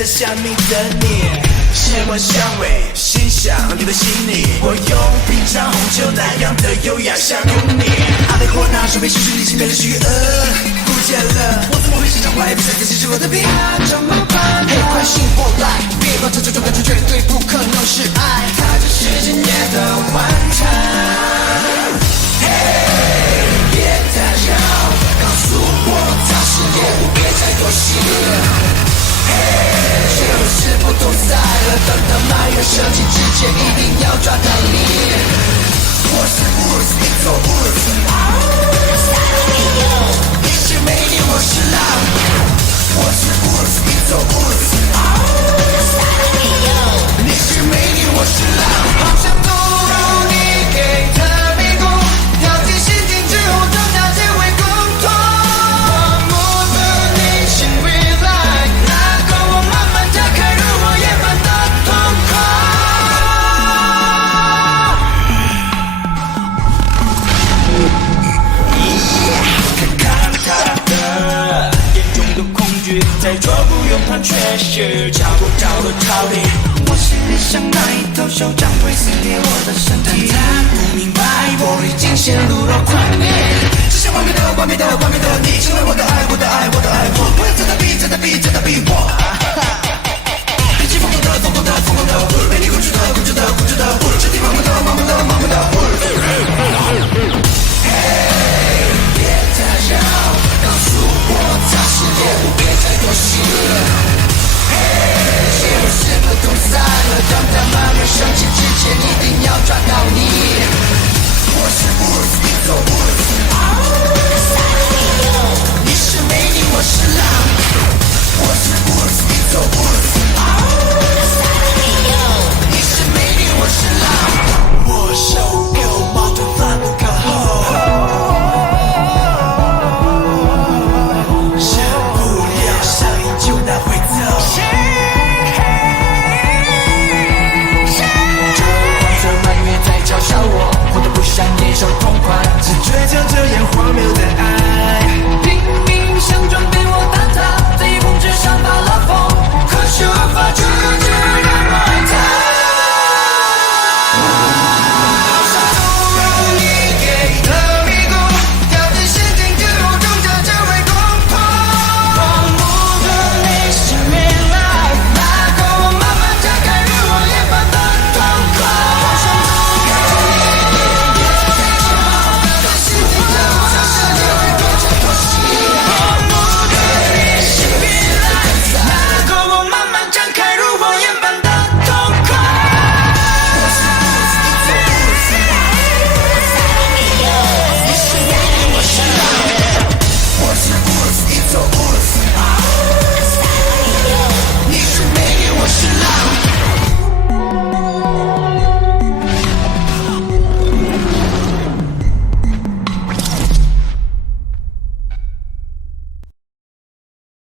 得像你的你，喜欢香味，欣赏你的细腻。我用品尝红酒那样的优雅享用你。阿美火拿手被失去理性变成虚恶，不见了，我怎么会时常怀疑不相信是我的病？怎么办？嘿，快醒过来！别把这种感觉绝对不可能是爱，它就是今夜的晚餐。嘿，别打扰，告诉我它是业务，别再多心。就是不同赛了，等到埋怨设计之前，一定要抓到你。我是 Woods， 你做 Woods， 你是美女，我是狼。我是 Woods， 你做 Woods， 你是美女，我是狼。好想吐入你给的迷宫，掉进陷阱之后，挣扎结为共同。我摸着你心未来。在做不用判却是找不到的逃离。我心里像那一头手掌会撕裂我的身体，但他不明白我已经陷入了狂野。只想完美的完美的完美的你，成为我的爱我的爱我的爱，我不要真的逼真的逼真的逼我。脾气疯狂的疯狂的疯狂的，被你控制的控制的控制的。